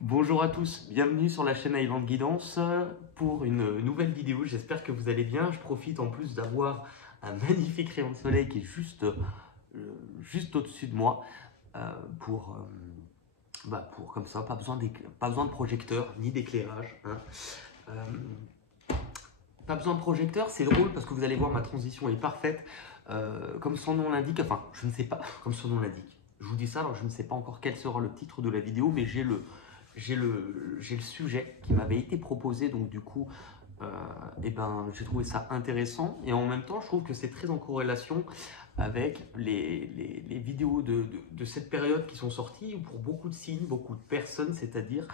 Bonjour à tous, bienvenue sur la chaîne Island Guidance pour une nouvelle vidéo. J'espère que vous allez bien. Je profite en plus d'avoir un magnifique rayon de soleil qui est juste au-dessus de moi pour, pour comme ça, pas besoin de projecteur ni d'éclairage, hein. Euh, Pas besoin de projecteur, c'est drôle parce que vous allez voir ma transition est parfaite. Comme son nom l'indique, enfin je ne sais pas, comme son nom l'indique. Je vous dis ça, alors je ne sais pas encore quel sera le titre de la vidéo, mais j'ai le sujet qui m'avait été proposé, donc du coup, j'ai trouvé ça intéressant. Et en même temps, je trouve que c'est très en corrélation avec les vidéos de cette période qui sont sorties, où pour beaucoup de signes, beaucoup de personnes, c'est-à-dire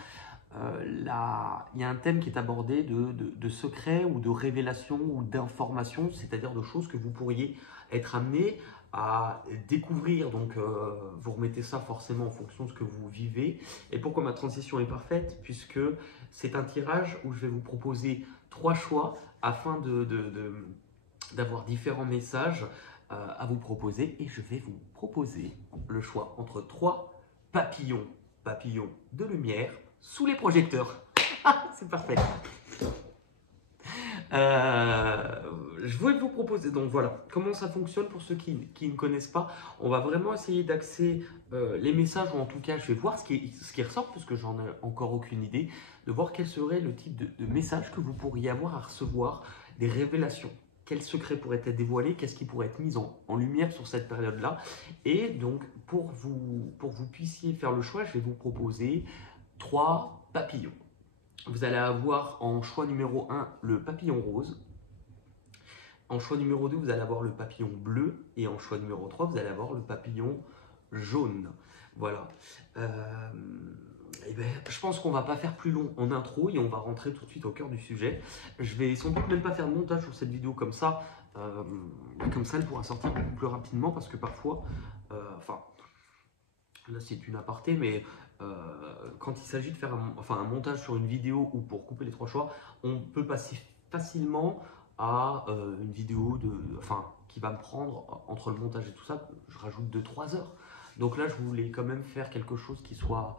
il y a un thème qui est abordé de secrets ou de révélations ou d'informations, c'est-à-dire de choses que vous pourriez être amené à découvrir. Donc, vous remettez ça forcément en fonction de ce que vous vivez. Et pourquoi ma transition est parfaite? Puisque c'est un tirage où je vais vous proposer 3 choix afin d'avoir différents messages à vous proposer. Et je vais vous proposer le choix entre 3 papillons, papillons de lumière sous les projecteurs. C'est parfait. Je voulais vous proposer, donc voilà, comment ça fonctionne pour ceux qui ne connaissent pas. On va vraiment essayer d'axer les messages, ou en tout cas, je vais voir ce qui ressort, parce que j'en ai encore aucune idée, de voir quel serait le type de message que vous pourriez avoir à recevoir, des révélations. Quels secrets pourraient être dévoilés, qu'est-ce qui pourrait être mis en lumière sur cette période-là. Et donc, pour vous puissiez faire le choix, je vais vous proposer 3 papillons. Vous allez avoir en choix numéro 1 le papillon rose. En choix numéro 2, vous allez avoir le papillon bleu. Et en choix numéro 3, vous allez avoir le papillon jaune. Voilà. Je pense qu'on va pas faire plus long en intro et on va rentrer tout de suite au cœur du sujet. Je vais sans doute même pas faire de montage sur cette vidéo comme ça. Elle pourra sortir beaucoup plus rapidement parce que parfois, là c'est une aparté, mais quand il s'agit de faire un montage sur une vidéo ou pour couper les 3 choix, on peut passer facilement à une vidéo qui va me prendre entre le montage et tout ça, je rajoute 2-3 heures. Donc là, je voulais quand même faire quelque chose qui soit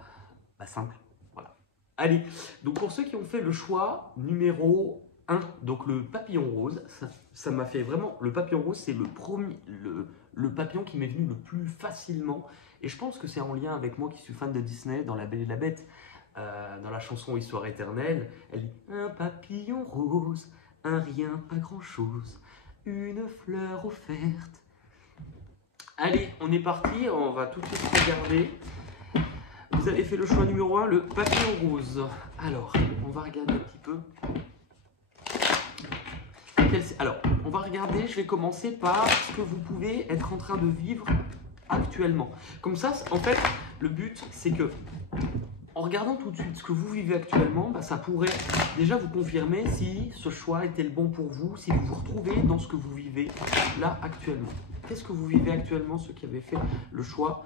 simple. Voilà. Allez, donc pour ceux qui ont fait le choix numéro 1, donc le papillon rose, ça m'a fait vraiment. Le papillon rose, c'est le papillon qui m'est venu le plus facilement. Et je pense que c'est en lien avec moi qui suis fan de Disney, dans La Belle et la Bête, dans la chanson Histoire éternelle. Elle dit un papillon rose, un rien, pas grand chose, une fleur offerte. Allez, on est parti, on va tout de suite regarder. Vous avez fait le choix numéro 1, le papillon rose. Alors, on va regarder un petit peu. Alors, on va regarder, je vais commencer par ce que vous pouvez être en train de vivre actuellement. Comme ça, en fait, le but, c'est que, en regardant tout de suite ce que vous vivez actuellement, ça pourrait déjà vous confirmer si ce choix était le bon pour vous, si vous vous retrouvez dans ce que vous vivez là actuellement. Qu'est-ce que vous vivez actuellement, ceux qui avaient fait le choix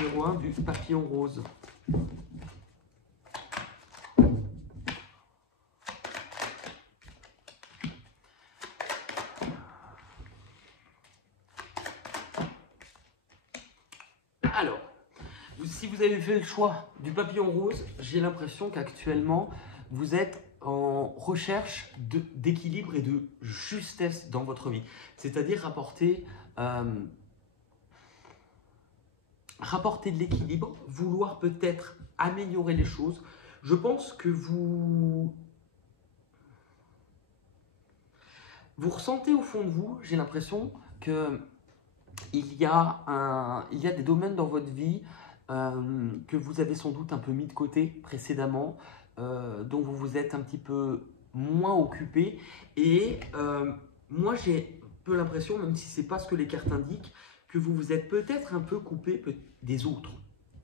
numéro 1 du papillon rose? Alors, si vous avez fait le choix du papillon rose, j'ai l'impression qu'actuellement, vous êtes en recherche d'équilibre et de justesse dans votre vie. C'est-à-dire rapporter de l'équilibre, vouloir peut-être améliorer les choses. Je pense que vous ressentez au fond de vous, j'ai l'impression que il y a des domaines dans votre vie que vous avez sans doute un peu mis de côté précédemment, dont vous vous êtes un petit peu moins occupé. Et moi, j'ai un peu l'impression, même si ce n'est pas ce que les cartes indiquent, que vous vous êtes peut-être un peu coupé des autres.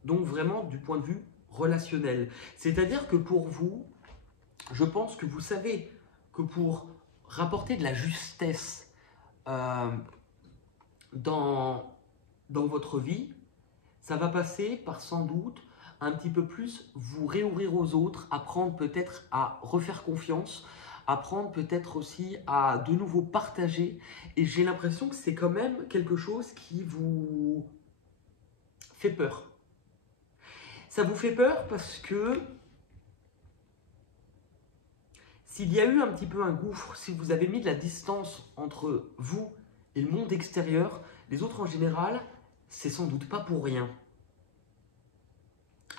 Donc vraiment du point de vue relationnel. C'est-à-dire que pour vous, je pense que vous savez que pour rapporter de la justesse dans votre vie, ça va passer par sans doute un petit peu plus vous réouvrir aux autres, apprendre peut-être à refaire confiance, apprendre peut-être aussi à de nouveau partager. Et j'ai l'impression que c'est quand même quelque chose qui vous fait peur. Ça vous fait peur parce que s'il y a eu un petit peu un gouffre, si vous avez mis de la distance entre vous et le monde extérieur, les autres en général, c'est sans doute pas pour rien.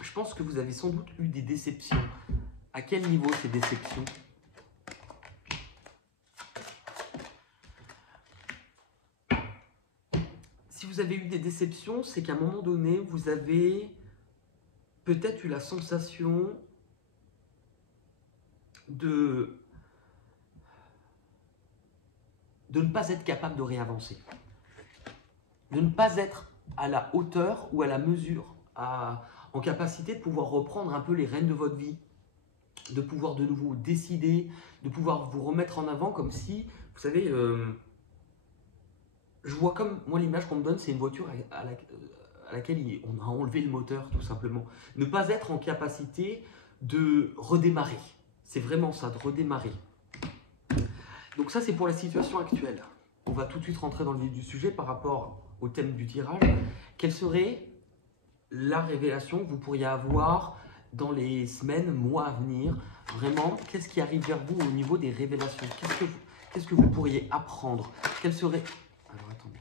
Je pense que vous avez sans doute eu des déceptions. À quel niveau ces déceptions ? Si vous avez eu des déceptions, c'est qu'à un moment donné, vous avez peut-être eu la sensation de ne pas être capable de réavancer. De ne pas être à la hauteur ou à la mesure, en capacité de pouvoir reprendre un peu les rênes de votre vie, de pouvoir de nouveau décider, de pouvoir vous remettre en avant comme si, vous savez, je vois comme, moi l'image qu'on me donne, c'est une voiture à laquelle on a enlevé le moteur tout simplement. Ne pas être en capacité de redémarrer. C'est vraiment ça, de redémarrer. Donc ça, c'est pour la situation actuelle. On va tout de suite rentrer dans le vif du sujet par rapport au thème du tirage. Quelle serait la révélation que vous pourriez avoir dans les semaines, mois à venir? Vraiment, qu'est-ce qui arrive vers vous au niveau des révélations? Qu'est-ce que vous pourriez apprendre? Quelle serait... Alors attendez.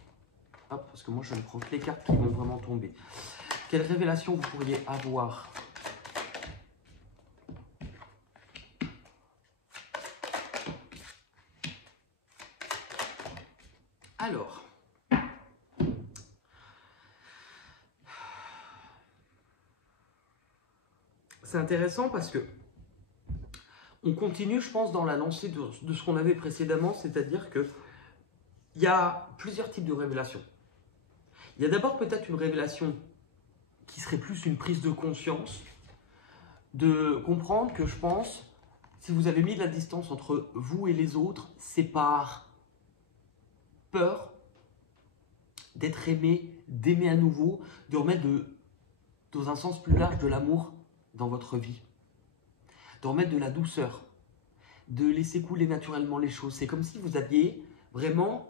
Hop, parce que moi je ne prends que les cartes qui vont vraiment tomber. Quelle révélation vous pourriez avoir? Alors, c'est intéressant parce que on continue, je pense, dans la lancée de ce qu'on avait précédemment, c'est-à-dire que il y a plusieurs types de révélations. Il y a d'abord peut-être une révélation qui serait plus une prise de conscience, de comprendre que je pense, si vous avez mis de la distance entre vous et les autres, c'est par peur d'être aimé, d'aimer à nouveau, de remettre dans un sens plus large de l'amour dans votre vie, de remettre de la douceur, de laisser couler naturellement les choses. C'est comme si vous aviez vraiment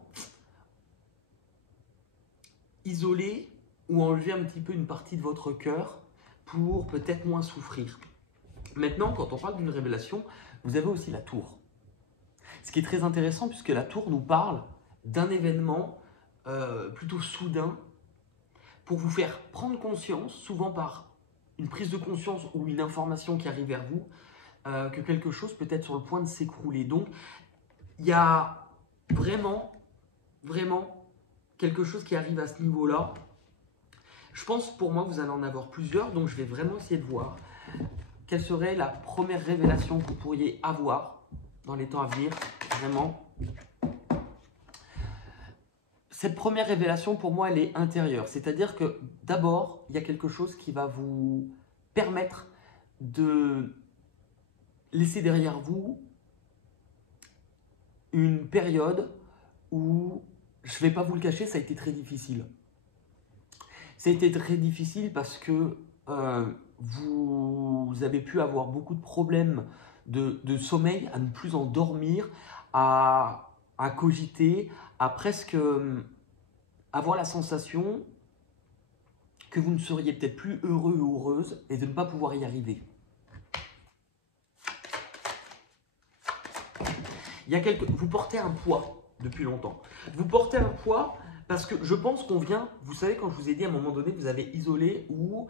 isolé ou enlevé un petit peu une partie de votre cœur pour peut-être moins souffrir. Maintenant, quand on parle d'une révélation, vous avez aussi la tour. Ce qui est très intéressant puisque la tour nous parle d'un événement plutôt soudain pour vous faire prendre conscience, souvent par une prise de conscience ou une information qui arrive vers vous, que quelque chose peut être sur le point de s'écrouler. Donc, il y a vraiment quelque chose qui arrive à ce niveau-là. Je pense pour moi que vous allez en avoir plusieurs, donc je vais vraiment essayer de voir quelle serait la première révélation que vous pourriez avoir dans les temps à venir, vraiment. Cette première révélation, pour moi, elle est intérieure. C'est-à-dire que d'abord, il y a quelque chose qui va vous permettre de laisser derrière vous une période où, je ne vais pas vous le cacher, ça a été très difficile. Ça a été très difficile parce que vous avez pu avoir beaucoup de problèmes de sommeil, à ne plus en dormir, à cogiter, à presque avoir la sensation que vous ne seriez peut-être plus heureux ou heureuse et de ne pas pouvoir y arriver. Vous portez un poids depuis longtemps. Vous portez un poids parce que je pense qu'on vient, vous savez, quand je vous ai dit à un moment donné que vous avez isolé ou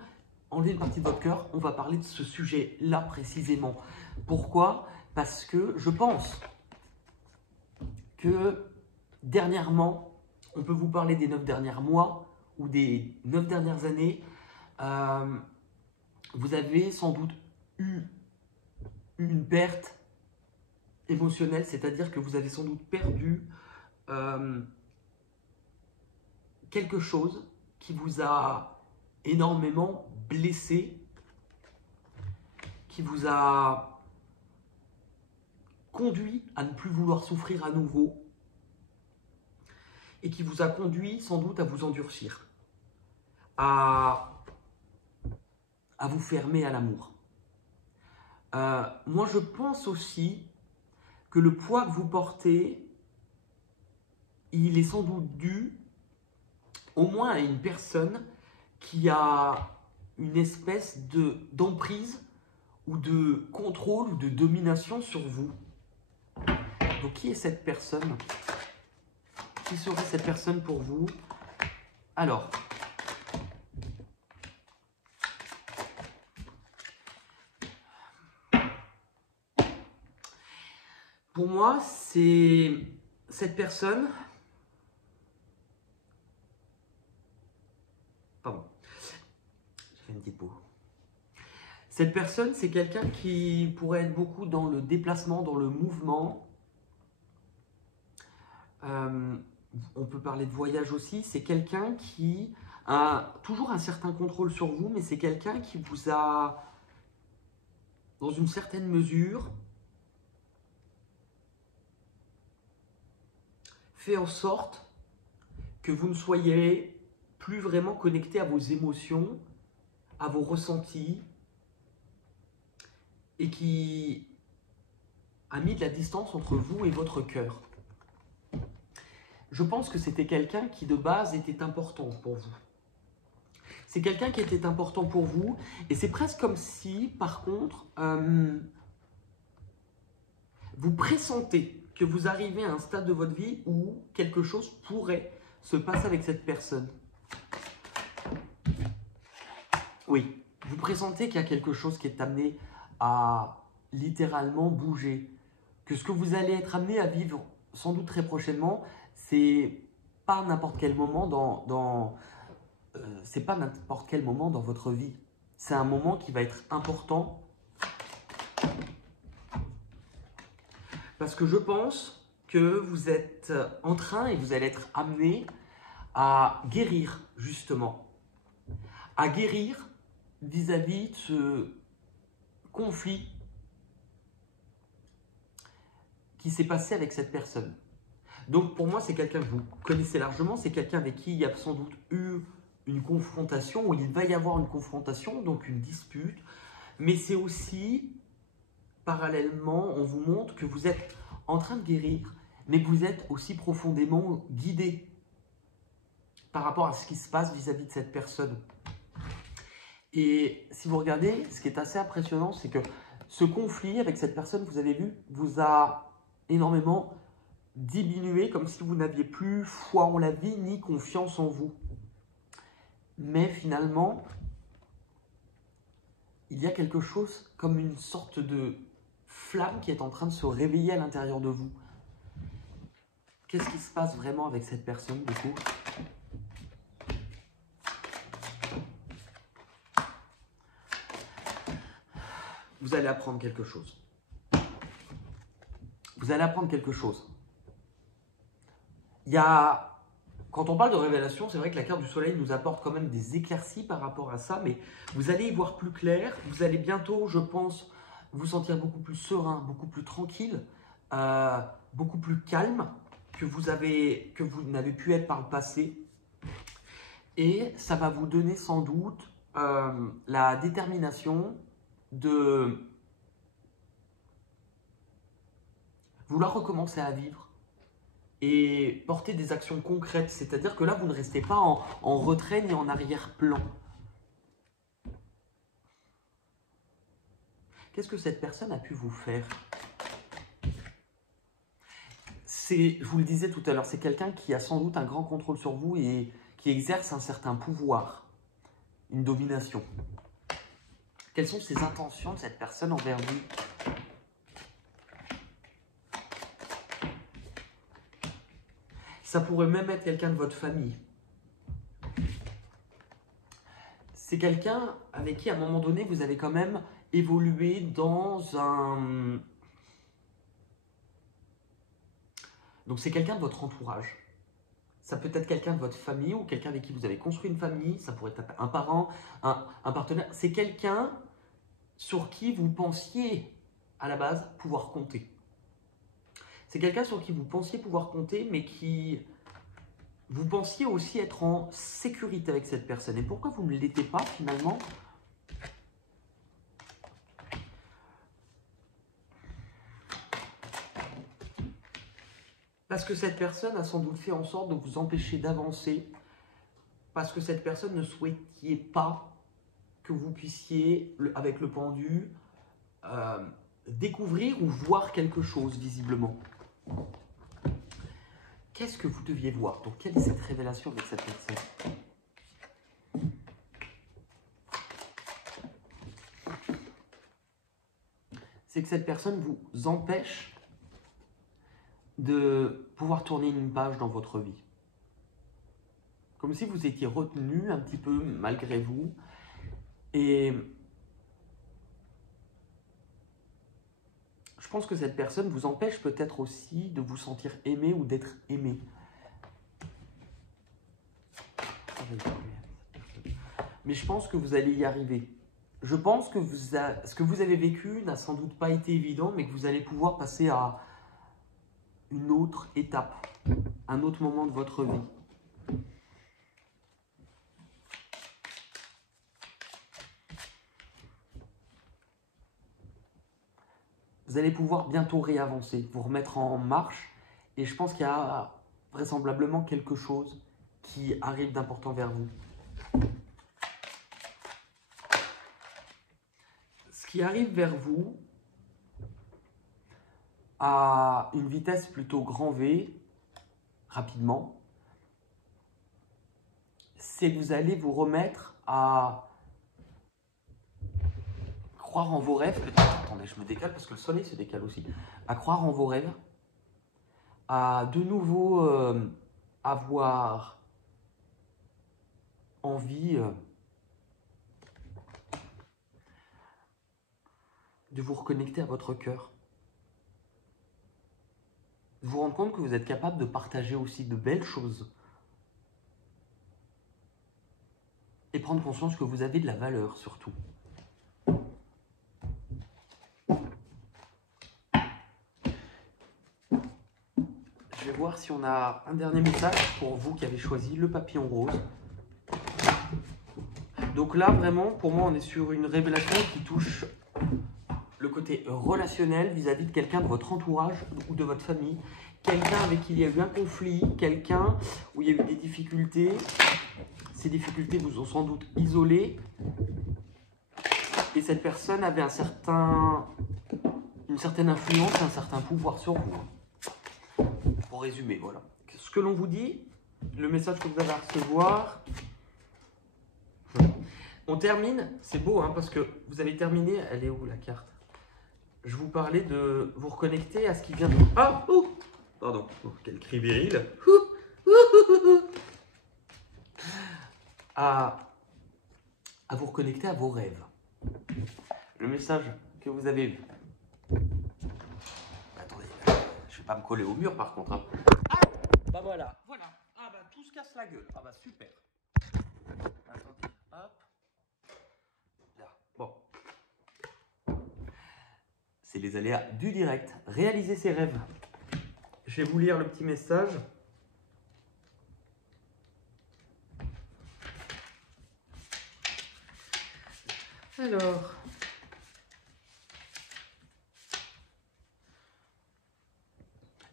enlevé une partie de votre cœur, on va parler de ce sujet-là précisément. Pourquoi? Parce que je pense que dernièrement, on peut vous parler des 9 derniers mois ou des 9 dernières années, vous avez sans doute eu une perte émotionnelle, c'est-à-dire que vous avez sans doute perdu quelque chose qui vous a énormément blessé, qui vous a conduit à ne plus vouloir souffrir à nouveau et qui vous a conduit sans doute à vous endurcir, à vous fermer à l'amour. Moi, je pense aussi que le poids que vous portez, il est sans doute dû au moins à une personne qui a une espèce d'emprise ou de contrôle ou de domination sur vous. Donc qui est cette personne? Qui serait cette personne pour vous? Alors, pour moi, c'est cette personne... Pardon, j'ai fait une petite pause. Cette personne, c'est quelqu'un qui pourrait être beaucoup dans le déplacement, dans le mouvement. On peut parler de voyage aussi. C'est quelqu'un qui a toujours un certain contrôle sur vous, mais c'est quelqu'un qui vous a, dans une certaine mesure, fait en sorte que vous ne soyez plus vraiment connecté à vos émotions, à vos ressentis, et qui a mis de la distance entre vous et votre cœur. Je pense que c'était quelqu'un qui de base était important pour vous. C'est quelqu'un qui était important pour vous, et c'est presque comme si, par contre, vous pressentez que vous arrivez à un stade de votre vie où quelque chose pourrait se passer avec cette personne. Oui, vous pressentez qu'il y a quelque chose qui est amené à littéralement bouger, que ce que vous allez être amené à vivre sans doute très prochainement, c'est pas n'importe quel moment c'est pas n'importe quel moment dans votre vie. C'est un moment qui va être important parce que je pense que vous êtes en train et vous allez être amené à guérir justement, à guérir vis-à-vis de ce conflit qui s'est passé avec cette personne. Donc pour moi, c'est quelqu'un que vous connaissez largement, c'est quelqu'un avec qui il y a sans doute eu une confrontation, ou il va y avoir une confrontation, donc une dispute, mais c'est aussi, parallèlement, on vous montre que vous êtes en train de guérir, mais que vous êtes aussi profondément guidé par rapport à ce qui se passe vis-à-vis de cette personne. Et si vous regardez, ce qui est assez impressionnant, c'est que ce conflit avec cette personne, vous avez vu, vous a énormément diminué, comme si vous n'aviez plus foi en la vie ni confiance en vous. Mais finalement, il y a quelque chose comme une sorte de flamme qui est en train de se réveiller à l'intérieur de vous. Qu'est-ce qui se passe vraiment avec cette personne du coup ? Vous allez apprendre quelque chose. Vous allez apprendre quelque chose. Quand on parle de révélation, c'est vrai que la carte du soleil nous apporte quand même des éclaircies par rapport à ça, mais vous allez y voir plus clair. Vous allez bientôt, je pense, vous sentir beaucoup plus serein, beaucoup plus tranquille, beaucoup plus calme que vous n'avez pu être par le passé. Et ça va vous donner sans doute la détermination de vouloir recommencer à vivre et porter des actions concrètes. C'est-à-dire que là, vous ne restez pas en retrait ni en arrière-plan. Qu'est-ce que cette personne a pu vous faire ? Je vous le disais tout à l'heure, c'est quelqu'un qui a sans doute un grand contrôle sur vous et qui exerce un certain pouvoir, une domination. Quelles sont ses intentions de cette personne envers vous ? Ça pourrait même être quelqu'un de votre famille. C'est quelqu'un avec qui, à un moment donné, vous avez quand même évolué dans un... Donc c'est quelqu'un de votre entourage. Ça peut être quelqu'un de votre famille ou quelqu'un avec qui vous avez construit une famille. Ça pourrait être un parent, un partenaire. C'est quelqu'un sur qui vous pensiez, à la base, pouvoir compter. C'est quelqu'un sur qui vous pensiez pouvoir compter, mais qui... Vous pensiez aussi être en sécurité avec cette personne. Et pourquoi vous ne l'étiez pas, finalement ? Parce que cette personne a sans doute fait en sorte de vous empêcher d'avancer. Parce que cette personne ne souhaitait pas que vous puissiez, avec le pendu, découvrir ou voir quelque chose visiblement. Qu'est-ce que vous deviez voir? Donc, quelle est cette révélation avec cette personne? C'est que cette personne vous empêche de pouvoir tourner une page dans votre vie. Comme si vous étiez retenu un petit peu malgré vous. Et je pense que cette personne vous empêche peut-être aussi de vous sentir aimé ou d'être aimé. Mais je pense que vous allez y arriver. Je pense que ce que vous avez vécu n'a sans doute pas été évident, mais que vous allez pouvoir passer à une autre étape, un autre moment de votre vie. Vous allez pouvoir bientôt réavancer, vous remettre en marche, et je pense qu'il y a vraisemblablement quelque chose qui arrive d'important vers vous. Ce qui arrive vers vous à une vitesse plutôt grand V, rapidement, c'est que vous allez vous remettre à croire en vos rêves. Attendez, je me décale parce que le soleil se décale aussi. À croire en vos rêves, à de nouveau avoir envie de vous reconnecter à votre cœur. De vous rendre compte que vous êtes capable de partager aussi de belles choses. Et prendre conscience que vous avez de la valeur surtout. Je vais voir si on a un dernier message pour vous qui avez choisi le papillon rose. Donc là, vraiment, pour moi, on est sur une révélation qui touche le côté relationnel vis-à-vis de quelqu'un de votre entourage ou de votre famille. Quelqu'un avec qui il y a eu un conflit, quelqu'un où il y a eu des difficultés. Ces difficultés vous ont sans doute isolé. Et cette personne avait une certaine influence, un certain pouvoir sur vous. Pour résumer, voilà. Ce que l'on vous dit, le message que vous avez à recevoir. On termine, c'est beau hein, parce que vous avez terminé, elle est où la carte? Je vous parlais de vous reconnecter à ce qui vient de... Ah, ouh, pardon, oh, quel cri viril. À vous reconnecter à vos rêves. Le message que vous avez eu. Attendez, je vais pas me coller au mur par contre. Hein. Ah, bah voilà. Ah bah tout se casse la gueule. Ah bah super. Attendez, hop. Là, bon. C'est les aléas du direct. Réaliser ses rêves. Je vais vous lire le petit message. Alors,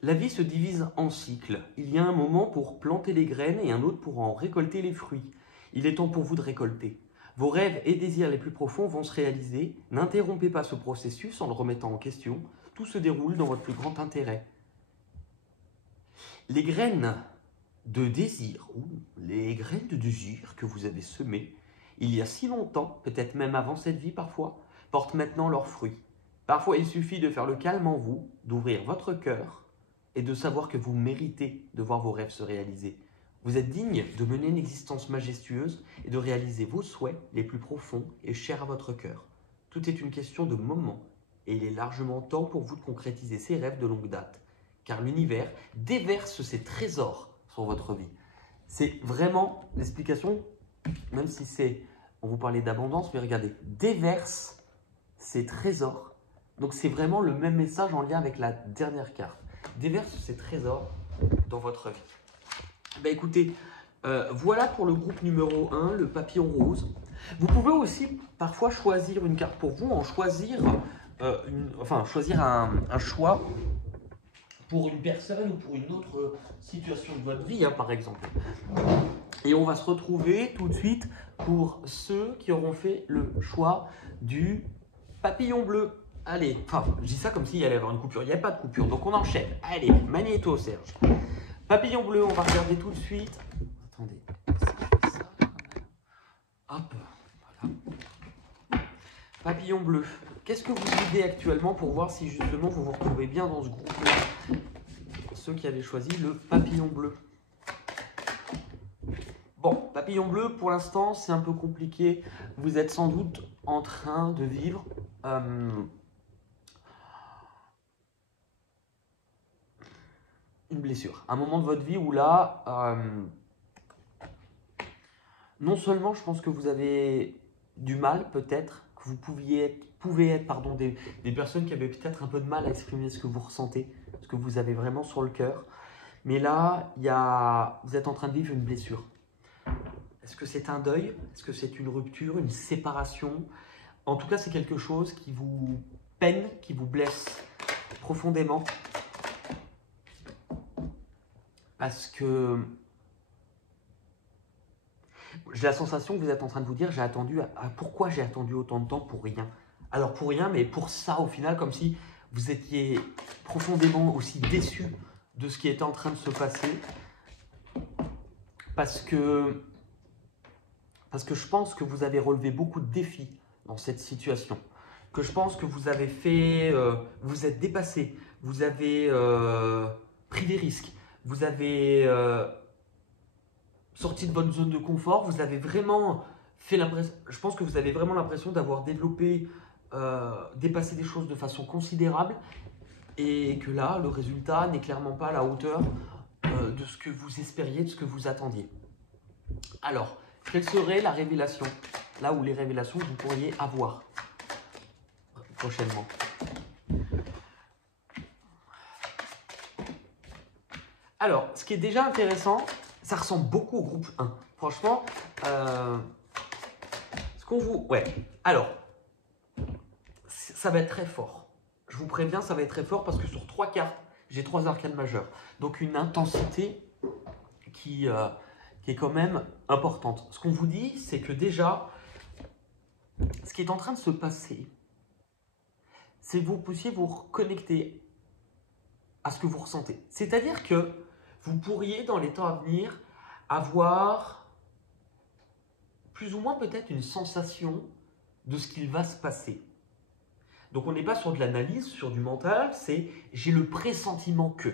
la vie se divise en cycles. Il y a un moment pour planter les graines et un autre pour en récolter les fruits. Il est temps pour vous de récolter. Vos rêves et désirs les plus profonds vont se réaliser. N'interrompez pas ce processus en le remettant en question. Tout se déroule dans votre plus grand intérêt. Les graines de désir, ou les graines de désir que vous avez semées, il y a si longtemps, peut-être même avant cette vie parfois, portent maintenant leurs fruits. Parfois, il suffit de faire le calme en vous, d'ouvrir votre cœur et de savoir que vous méritez de voir vos rêves se réaliser. Vous êtes digne de mener une existence majestueuse et de réaliser vos souhaits les plus profonds et chers à votre cœur. Tout est une question de moment et il est largement temps pour vous de concrétiser ces rêves de longue date, car l'univers déverse ses trésors sur votre vie. C'est vraiment l'explication. Même si on vous parlait d'abondance, mais regardez, déverse ses trésors. Donc c'est vraiment le même message en lien avec la dernière carte. Déverse ses trésors dans votre vie. Ben écoutez, voilà pour le groupe numéro 1, le papillon rose. Vous pouvez aussi parfois choisir une carte pour vous, choisir un choix pour une personne ou pour une autre situation de votre vie, hein, par exemple. Et on va se retrouver tout de suite pour ceux qui auront fait le choix du papillon bleu. Allez, enfin, je dis ça comme s'il y allait avoir une coupure. Il n'y a pas de coupure, donc on enchaîne. Allez, magnéto, Serge. Papillon bleu, on va regarder tout de suite. Attendez, hop, voilà. Papillon bleu. Qu'est-ce que vous vivez actuellement pour voir si justement vous vous retrouvez bien dans ce groupe-là? Ceux qui avaient choisi le papillon bleu. Bon, papillon bleu, pour l'instant, c'est un peu compliqué. Vous êtes sans doute en train de vivre une blessure. Un moment de votre vie où là, non seulement je pense que vous avez du mal peut-être, que vous pouvez être des personnes qui avaient peut-être un peu de mal à exprimer ce que vous ressentez, ce que vous avez vraiment sur le cœur. Mais là, vous êtes en train de vivre une blessure. Est-ce que c'est un deuil? Est-ce que c'est une rupture, une séparation? En tout cas, c'est quelque chose qui vous peine, qui vous blesse profondément. Parce que j'ai la sensation que vous êtes en train de vous dire, pourquoi j'ai attendu autant de temps pour rien? Alors pour rien, mais pour ça au final, comme si vous étiez profondément aussi déçu de ce qui était en train de se passer. Parce que je pense que vous avez relevé beaucoup de défis dans cette situation. Que je pense que vous avez fait, vous êtes dépassé, vous avez pris des risques, vous avez sorti de votre zone de confort, vous avez vraiment fait l'impression, je pense que vous avez vraiment l'impression d'avoir développé, dépassé des choses de façon considérable et que là, le résultat n'est clairement pas à la hauteur de ce que vous espériez, de ce que vous attendiez. Alors, quelle serait la révélation, là où les révélations que vous pourriez avoir prochainement? Alors, ce qui est déjà intéressant, ça ressemble beaucoup au groupe 1. Franchement, ce qu'on vous... Ouais, alors, ça va être très fort. Je vous préviens, ça va être très fort parce que sur 3 cartes, j'ai 3 arcanes majeures. Donc, une intensité qui est quand même importante. Ce qu'on vous dit, c'est que déjà, ce qui est en train de se passer, c'est que vous puissiez vous reconnecter à ce que vous ressentez. C'est-à-dire que vous pourriez, dans les temps à venir, avoir plus ou moins peut-être une sensation de ce qu'il va se passer. Donc on n'est pas sur de l'analyse, sur du mental, c'est j'ai le pressentiment que.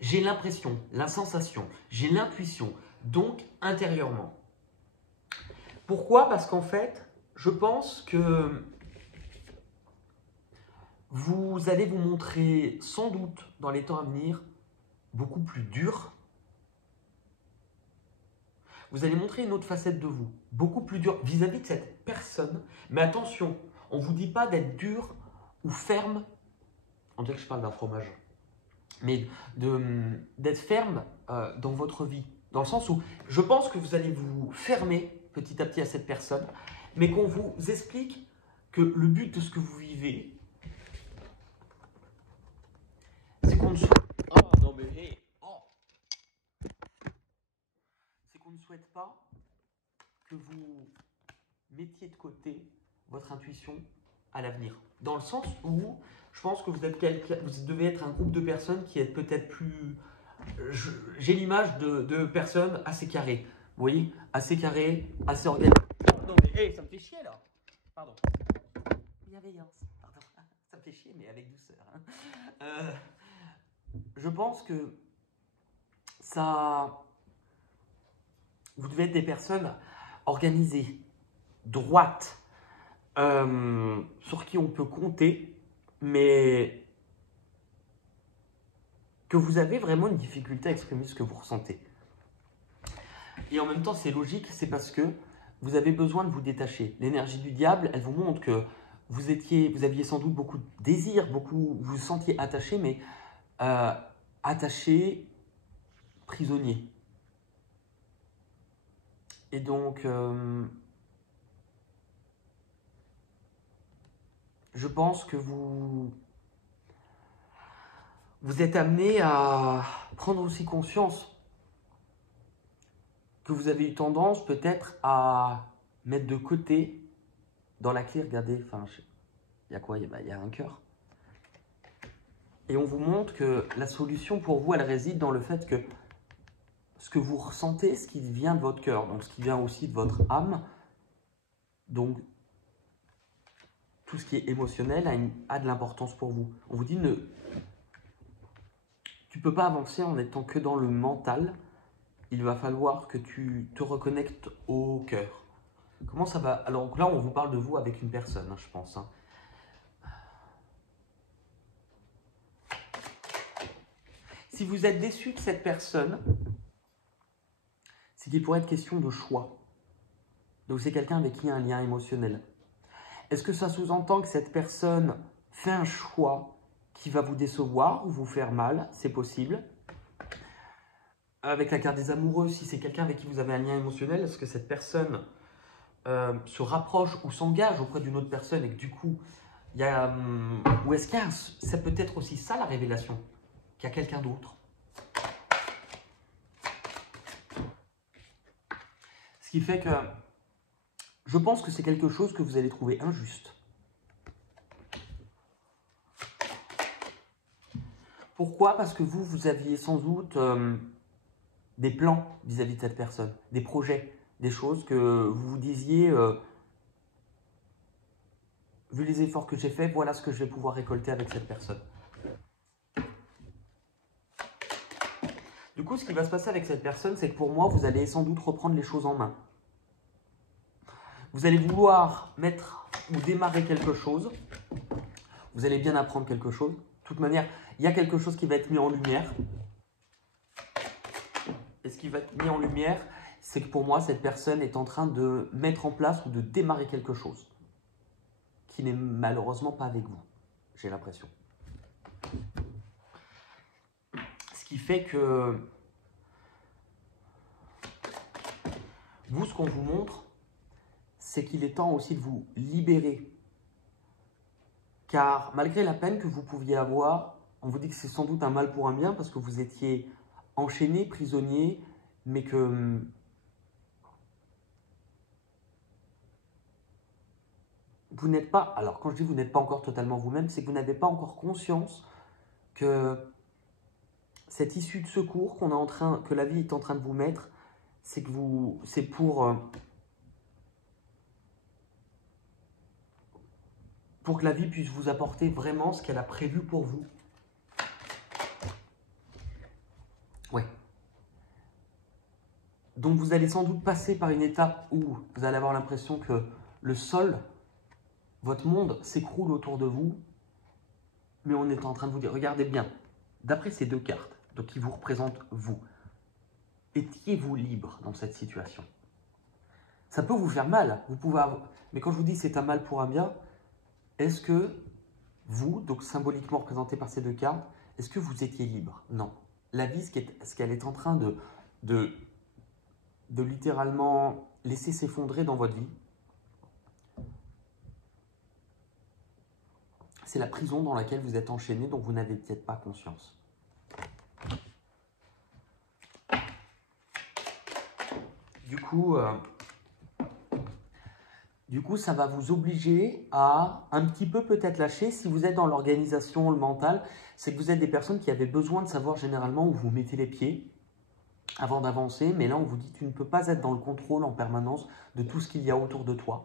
J'ai l'impression, la sensation, j'ai l'intuition, donc intérieurement. Pourquoi? Parce qu'en fait, je pense que vous allez vous montrer sans doute dans les temps à venir beaucoup plus dur. Vous allez montrer une autre facette de vous, beaucoup plus dure vis-à-vis de cette personne. Mais attention, on ne vous dit pas d'être dur ou ferme. On dirait que je parle d'un fromage. Mais d'être ferme dans votre vie. Dans le sens où je pense que vous allez vous fermer petit à petit à cette personne, mais qu'on vous explique que le but de ce que vous vivez, c'est qu'on ne souhaite... Oh, non mais, hey, oh. C'est qu'on ne souhaite pas que vous mettiez de côté votre intuition à l'avenir. Dans le sens où je pense que vous devez être un groupe de personnes qui êtes peut-être plus... J'ai l'image de personnes assez carrées. Vous voyez? Assez carrées, assez organisées. Non mais, hey, ça me fait chier là. Pardon. Bienveillance. Pardon. Ça me fait chier, mais avec douceur. Hein. Je pense que ça... Vous devez être des personnes organisées, droites, sur qui on peut compter, mais que vous avez vraiment une difficulté à exprimer ce que vous ressentez. Et en même temps, c'est logique, c'est parce que vous avez besoin de vous détacher. L'énergie du diable, elle vous montre que vous aviez sans doute beaucoup de désirs, vous vous sentiez attaché, mais attaché, prisonnier. Et donc, je pense que vous êtes amené à prendre aussi conscience que vous avez eu tendance peut-être à mettre de côté dans la clé. Regardez, enfin, il y a quoi? Il y a un cœur. Et on vous montre que la solution pour vous, elle réside dans le fait que ce que vous ressentez, ce qui vient de votre cœur, donc ce qui vient aussi de votre âme, donc tout ce qui est émotionnel a de l'importance pour vous. On vous dit, tu ne peux pas avancer en n'étant que dans le mental. Il va falloir que tu te reconnectes au cœur. Comment ça va? Alors là, on vous parle de vous avec une personne, hein, je pense. Hein. Si vous êtes déçu de cette personne, c'est qu'il pourrait être question de choix. Donc c'est quelqu'un avec qui il y a un lien émotionnel. Est-ce que ça sous-entend que cette personne fait un choix qui va vous décevoir ou vous faire mal? C'est possible. Avec la carte des amoureux, si c'est quelqu'un avec qui vous avez un lien émotionnel, est-ce que cette personne se rapproche ou s'engage auprès d'une autre personne et que du coup, il y a, ou est-ce qu'il y a ça peut être aussi ça la révélation, qu'il y a quelqu'un d'autre? Ce qui fait que je pense que c'est quelque chose que vous allez trouver injuste. Pourquoi? Parce que vous aviez sans doute des plans vis-à-vis de cette personne, des projets, des choses que vous vous disiez, vu les efforts que j'ai faits, voilà ce que je vais pouvoir récolter avec cette personne. Du coup, ce qui va se passer avec cette personne, c'est que pour moi, vous allez sans doute reprendre les choses en main. Vous allez vouloir mettre ou démarrer quelque chose. Vous allez bien apprendre quelque chose. De toute manière, il y a quelque chose qui va être mis en lumière. Et ce qui va être mis en lumière, c'est que pour moi, cette personne est en train de mettre en place ou de démarrer quelque chose qui n'est malheureusement pas avec vous, j'ai l'impression. Ce qui fait que vous, ce qu'on vous montre, c'est qu'il est temps aussi de vous libérer. Car malgré la peine que vous pouviez avoir, on vous dit que c'est sans doute un mal pour un bien parce que vous étiez enchaîné, prisonnier, mais que vous n'êtes pas, alors quand je dis vous n'êtes pas encore totalement vous-même, c'est que vous n'avez pas encore conscience que cette issue de secours que la vie est en train de vous mettre, c'est pour que la vie puisse vous apporter vraiment ce qu'elle a prévu pour vous. Ouais. Donc vous allez sans doute passer par une étape où vous allez avoir l'impression que le sol, votre monde s'écroule autour de vous, mais on est en train de vous dire, regardez bien, d'après ces deux cartes, donc qui vous représentent vous, étiez-vous libre dans cette situation? Ça peut vous faire mal, mais quand je vous dis c'est un mal pour un bien, est-ce que vous, donc symboliquement représenté par ces deux cartes, est-ce que vous étiez libre? Non. La vie, ce qu'elle est en train de littéralement laisser s'effondrer dans votre vie, c'est la prison dans laquelle vous êtes enchaîné, dont vous n'avez peut-être pas conscience. Du coup, ça va vous obliger à un petit peu peut-être lâcher. Si vous êtes dans l'organisation, le mental, c'est que vous êtes des personnes qui avaient besoin de savoir généralement où vous mettez les pieds avant d'avancer. Mais là, on vous dit, tu ne peux pas être dans le contrôle en permanence de tout ce qu'il y a autour de toi.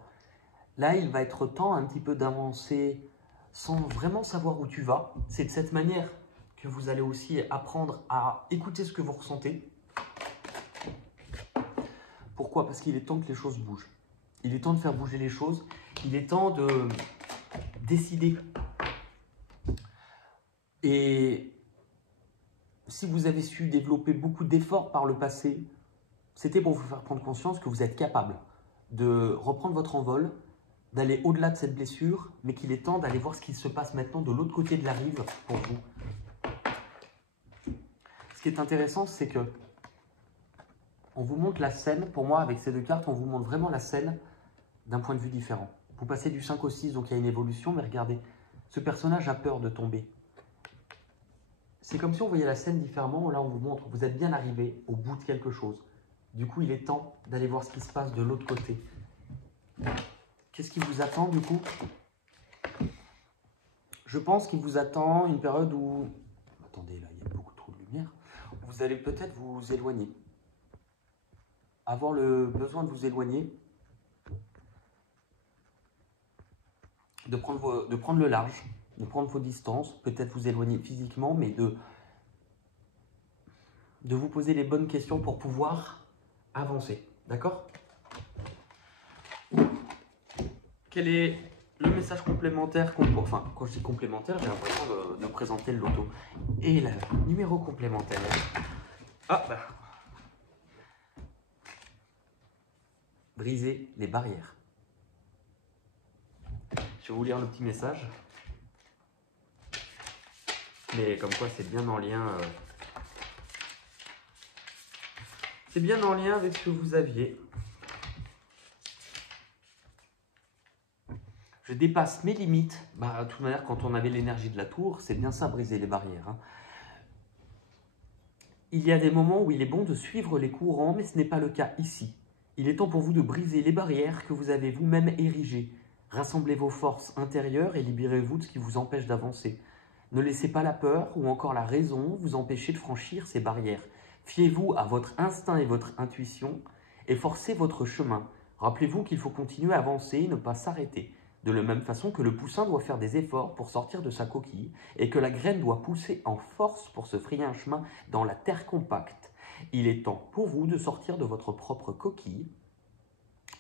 Là, il va être temps un petit peu d'avancer sans vraiment savoir où tu vas. C'est de cette manière que vous allez aussi apprendre à écouter ce que vous ressentez. Pourquoi? Parce qu'il est temps que les choses bougent. Il est temps de faire bouger les choses. Il est temps de décider. Et si vous avez su développer beaucoup d'efforts par le passé, c'était pour vous faire prendre conscience que vous êtes capable de reprendre votre envol, d'aller au-delà de cette blessure, mais qu'il est temps d'aller voir ce qui se passe maintenant de l'autre côté de la rive pour vous. Ce qui est intéressant, c'est que on vous montre la scène, pour moi, avec ces deux cartes, on vous montre vraiment la scène d'un point de vue différent. Vous passez du 5 au 6, donc il y a une évolution, mais regardez, ce personnage a peur de tomber. C'est comme si on voyait la scène différemment, là on vous montre, vous êtes bien arrivé au bout de quelque chose. Du coup, il est temps d'aller voir ce qui se passe de l'autre côté. Qu'est-ce qui vous attend du coup? Je pense qu'il vous attend une période où... Attendez, là, il y a beaucoup trop de lumière. Vous allez peut-être vous éloigner. Avoir le besoin de vous éloigner. De prendre le large. De prendre vos distances. Peut-être vous éloigner physiquement, mais de vous poser les bonnes questions pour pouvoir avancer. D'accord? Quel est le message complémentaire enfin, quand je dis complémentaire, j'ai l'impression de présenter le loto. Et le numéro complémentaire. Ah bah. Briser les barrières. Je vais vous lire le petit message. Mais comme quoi, c'est bien en lien. C'est bien en lien avec ce que vous aviez. Je dépasse mes limites. Bah, de toute manière, quand on avait l'énergie de la tour, c'est bien ça, briser les barrières. Hein. Il y a des moments où il est bon de suivre les courants, mais ce n'est pas le cas ici. Il est temps pour vous de briser les barrières que vous avez vous-même érigées. Rassemblez vos forces intérieures et libérez-vous de ce qui vous empêche d'avancer. Ne laissez pas la peur ou encore la raison vous empêcher de franchir ces barrières. Fiez-vous à votre instinct et votre intuition et forcez votre chemin. Rappelez-vous qu'il faut continuer à avancer et ne pas s'arrêter. De la même façon que le poussin doit faire des efforts pour sortir de sa coquille et que la graine doit pousser en force pour se frayer un chemin dans la terre compacte. Il est temps pour vous de sortir de votre propre coquille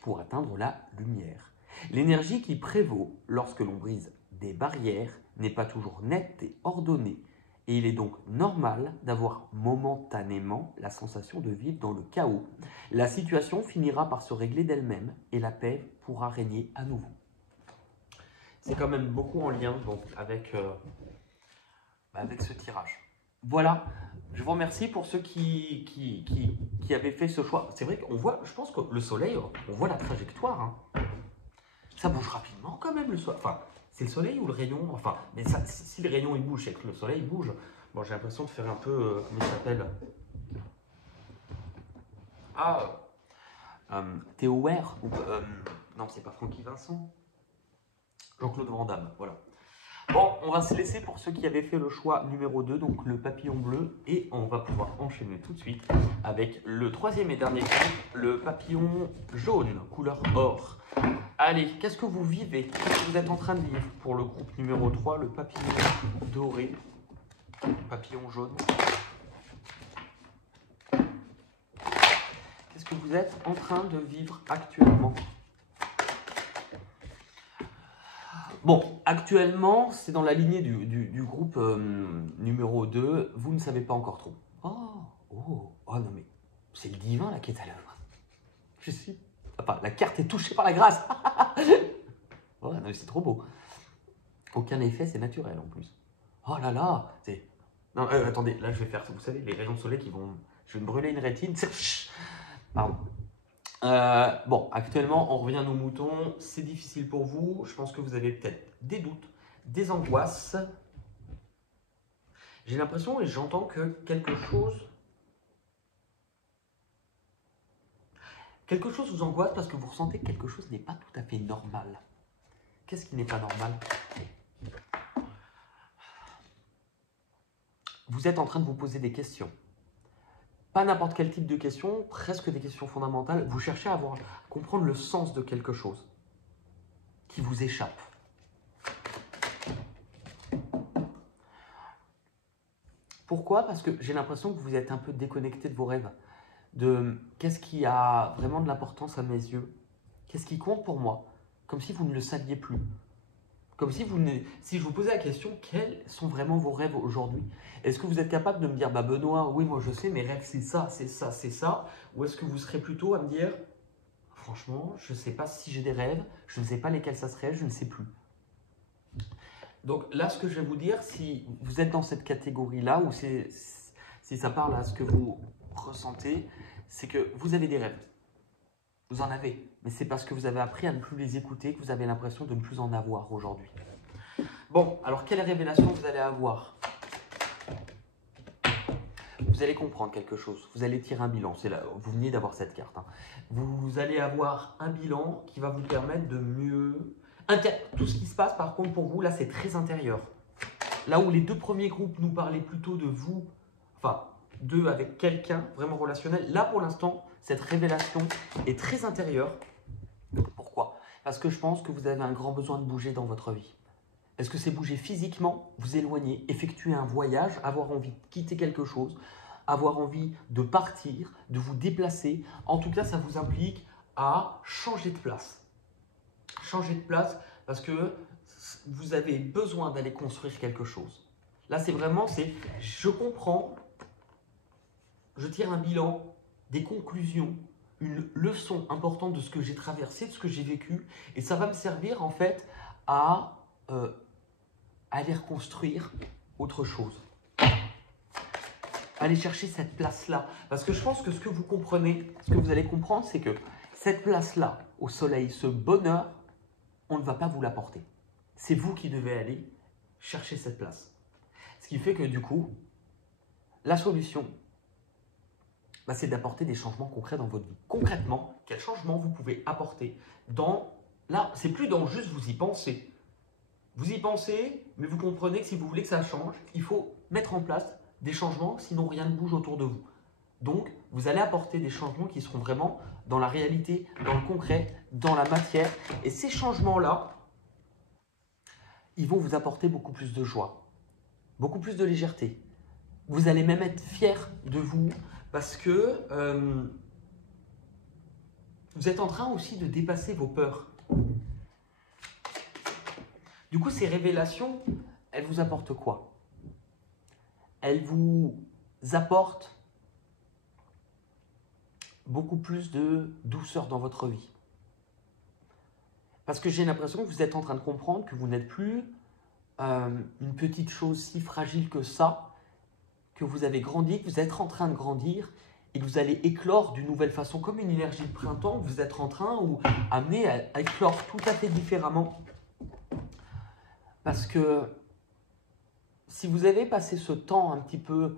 pour atteindre la lumière. L'énergie qui prévaut lorsque l'on brise des barrières n'est pas toujours nette et ordonnée. Et il est donc normal d'avoir momentanément la sensation de vivre dans le chaos. La situation finira par se régler d'elle-même et la paix pourra régner à nouveau. C'est quand même beaucoup en lien donc, avec ce tirage. Voilà, je vous remercie pour ceux qui avaient fait ce choix. C'est vrai qu'on voit, je pense que le soleil, on voit la trajectoire. Hein. Ça bouge rapidement quand même le soleil. Enfin, c'est le soleil ou le rayon? Enfin, mais ça, si le rayon il bouge et que le soleil bouge, bon, j'ai l'impression de faire un peu, comment il s'appelle? Théo Ware non, c'est pas Francky Vincent. Jean-Claude Van Damme, voilà. Bon, on va se laisser pour ceux qui avaient fait le choix numéro 2, donc le papillon bleu, et on va pouvoir enchaîner tout de suite avec le troisième et dernier groupe, le papillon jaune, couleur or. Allez, qu'est-ce que vous vivez? Qu'est-ce que vous êtes en train de vivre pour le groupe numéro 3, le papillon doré, papillon jaune? Qu'est-ce que vous êtes en train de vivre actuellement? Bon, actuellement, c'est dans la lignée du groupe numéro 2. Vous ne savez pas encore trop. Oh non mais, c'est le divin là qui est à l'œuvre. Je suis... Enfin, la carte est touchée par la grâce. Oh non mais c'est trop beau. Aucun effet, c'est naturel en plus. Oh là là, c'est... Non, attendez, là je vais faire, vous savez, les rayons de soleil qui vont... Je vais me brûler une rétine. Pardon. Bon, actuellement, on revient à nos moutons. C'est difficile pour vous. Je pense que vous avez peut-être des doutes, des angoisses. J'ai l'impression et j'entends que quelque chose vous angoisse parce que vous ressentez que quelque chose n'est pas tout à fait normal. Qu'est-ce qui n'est pas normal? Vous êtes en train de vous poser des questions. Pas n'importe quel type de questions, presque des questions fondamentales. Vous cherchez à comprendre le sens de quelque chose qui vous échappe. Pourquoi? Parce que j'ai l'impression que vous êtes un peu déconnecté de vos rêves. De qu'est-ce qui a vraiment de l'importance à mes yeux? Qu'est-ce qui compte pour moi? Comme si vous ne le saviez plus. Comme si si je vous posais la question, quels sont vraiment vos rêves aujourd'hui? Est-ce que vous êtes capable de me dire, bah Benoît, oui, moi je sais, mes rêves c'est ça, c'est ça, c'est ça? Ou est-ce que vous serez plutôt à me dire, franchement, je ne sais pas si j'ai des rêves, je ne sais pas lesquels ça serait, je ne sais plus. Donc là, ce que je vais vous dire, si vous êtes dans cette catégorie-là, ou si ça parle à ce que vous ressentez, c'est que vous avez des rêves. Vous en avez, mais c'est parce que vous avez appris à ne plus les écouter que vous avez l'impression de ne plus en avoir aujourd'hui. Bon, alors quelle révélation vous allez avoir? vous allez comprendre quelque chose. Vous allez tirer un bilan. C'est là, vous venez d'avoir cette carte. Hein. Vous allez avoir un bilan qui va vous permettre de mieux... Tout ce qui se passe, par contre, pour vous, là, c'est très intérieur. Là où les deux premiers groupes nous parlaient plutôt de vous, enfin, d'eux avec quelqu'un vraiment relationnel, là, pour l'instant, cette révélation est très intérieure. Pourquoi? Parce que je pense que vous avez un grand besoin de bouger dans votre vie. Est-ce que c'est bouger physiquement, vous éloigner, effectuer un voyage, avoir envie de quitter quelque chose, avoir envie de partir, de vous déplacer? En tout cas, ça vous implique à changer de place. Changer de place parce que vous avez besoin d'aller construire quelque chose. Là, c'est vraiment, je comprends, je tire un bilan, des conclusions, une leçon importante de ce que j'ai traversé, de ce que j'ai vécu, et ça va me servir en fait à aller reconstruire autre chose. Aller chercher cette place-là. Parce que je pense que ce que vous comprenez, ce que vous allez comprendre, c'est que cette place-là, au soleil, ce bonheur, on ne va pas vous l'apporter. C'est vous qui devez aller chercher cette place. Ce qui fait que du coup, la solution, c'est d'apporter des changements concrets dans votre vie. Concrètement, quels changements vous pouvez apporter dans... Là, c'est plus dans juste vous y penser. Vous y pensez, mais vous comprenez que si vous voulez que ça change, il faut mettre en place des changements, sinon rien ne bouge autour de vous. Donc, vous allez apporter des changements qui seront vraiment dans la réalité, dans le concret, dans la matière. Et ces changements-là, ils vont vous apporter beaucoup plus de joie, beaucoup plus de légèreté. Vous allez même être fier de vous parce que vous êtes en train aussi de dépasser vos peurs. Du coup, ces révélations, elles vous apportent quoi? Elles vous apportent beaucoup plus de douceur dans votre vie. Parce que j'ai l'impression que vous êtes en train de comprendre que vous n'êtes plus une petite chose si fragile que ça, que vous avez grandi, que vous êtes en train de grandir et que vous allez éclore d'une nouvelle façon, comme une énergie de printemps, vous êtes en train ou amené à éclore tout à fait différemment. Parce que si vous avez passé ce temps un petit peu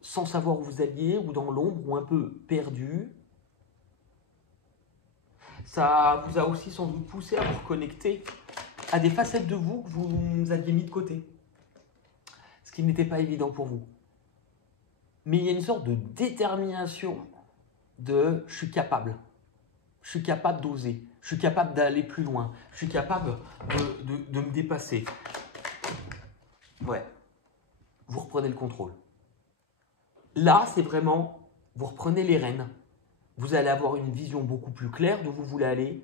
sans savoir où vous alliez, ou dans l'ombre, ou un peu perdu, ça vous a aussi sans doute poussé à vous reconnecter à des facettes de vous que vous aviez mis de côté. Ce qui n'était pas évident pour vous. Mais il y a une sorte de détermination de « je suis capable ». Je suis capable d'oser, je suis capable d'aller plus loin, je suis capable de me dépasser. Ouais, vous reprenez le contrôle. Là, c'est vraiment, vous reprenez les rênes. Vous allez avoir une vision beaucoup plus claire d'où vous voulez aller,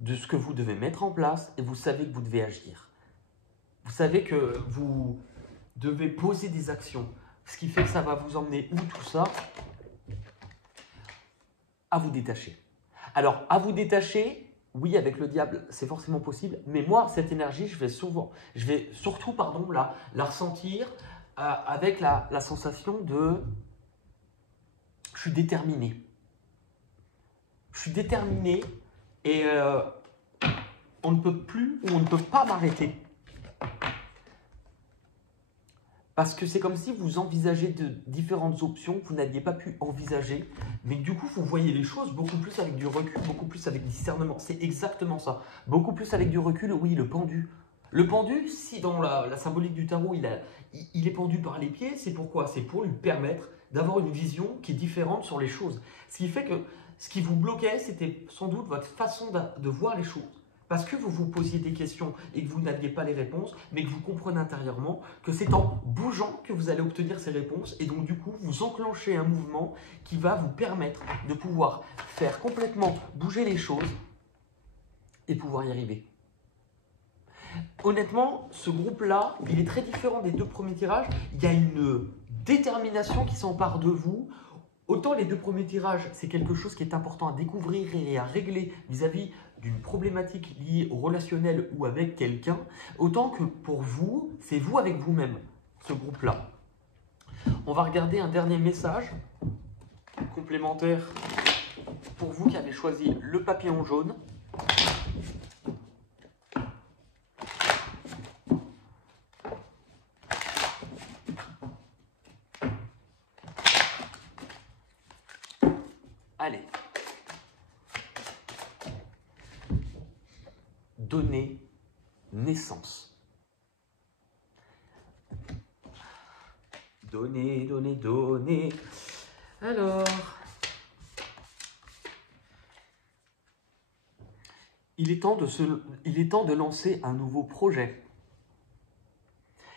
de ce que vous devez mettre en place et vous savez que vous devez agir. Vous savez que vous devez poser des actions. Ce qui fait que ça va vous emmener où tout ça? À vous détacher. Alors, à vous détacher, oui, avec le diable, c'est forcément possible. Mais moi, cette énergie, je vais surtout la ressentir avec la sensation de je suis déterminé. Je suis déterminé et on ne peut plus ou on ne peut pas m'arrêter. Parce que c'est comme si vous envisagez de différentes options que vous n'aviez pas pu envisager, mais du coup, vous voyez les choses beaucoup plus avec du recul, beaucoup plus avec discernement. C'est exactement ça. Beaucoup plus avec du recul, oui, le pendu. Le pendu, si dans la symbolique du tarot, il est pendu par les pieds, c'est pourquoi? C'est pour lui permettre d'avoir une vision qui est différente sur les choses. Ce qui fait que ce qui vous bloquait, c'était sans doute votre façon de voir les choses. Parce que vous vous posiez des questions et que vous n'aviez pas les réponses, mais que vous comprenez intérieurement que c'est en bougeant que vous allez obtenir ces réponses. Et donc du coup, vous enclenchez un mouvement qui va vous permettre de pouvoir faire complètement bouger les choses et pouvoir y arriver. Honnêtement, ce groupe-là, il est très différent des deux premiers tirages. Il y a une détermination qui s'empare de vous. Autant les deux premiers tirages, c'est quelque chose qui est important à découvrir et à régler vis-à-vis d'une problématique liée au relationnel ou avec quelqu'un, autant que pour vous, c'est vous avec vous-même, ce groupe-là. On va regarder un dernier message complémentaire pour vous qui avez choisi le papillon jaune. Allez. Donner naissance. Donner, donner, donner. Alors, il est temps de lancer un nouveau projet.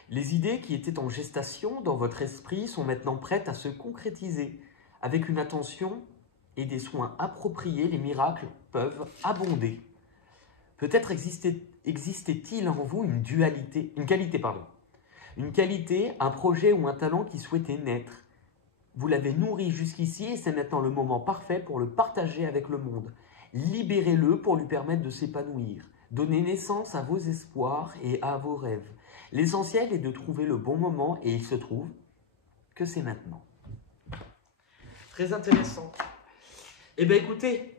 Les idées qui étaient en gestation dans votre esprit sont maintenant prêtes à se concrétiser. Avec une attention et des soins appropriés, les miracles peuvent abonder. Peut-être existait-il en vous une qualité, un projet ou un talent qui souhaitait naître. Vous l'avez nourri jusqu'ici et c'est maintenant le moment parfait pour le partager avec le monde. Libérez-le pour lui permettre de s'épanouir. Donnez naissance à vos espoirs et à vos rêves. L'essentiel est de trouver le bon moment et il se trouve que c'est maintenant. Très intéressant. Eh bien écoutez,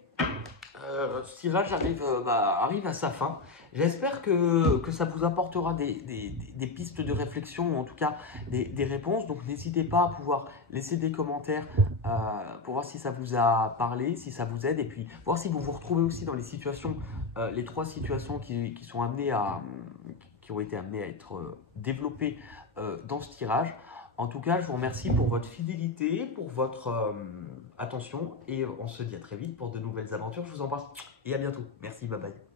ce tirage arrive à sa fin. J'espère que ça vous apportera des pistes de réflexion, ou en tout cas des réponses. Donc n'hésitez pas à pouvoir laisser des commentaires pour voir si ça vous a parlé, si ça vous aide, et puis voir si vous vous retrouvez aussi dans les situations, les 3 situations qui ont été amenées à être développées dans ce tirage. En tout cas, je vous remercie pour votre fidélité, pour votre attention, et on se dit à très vite pour de nouvelles aventures. Je vous embrasse et à bientôt. Merci, bye bye.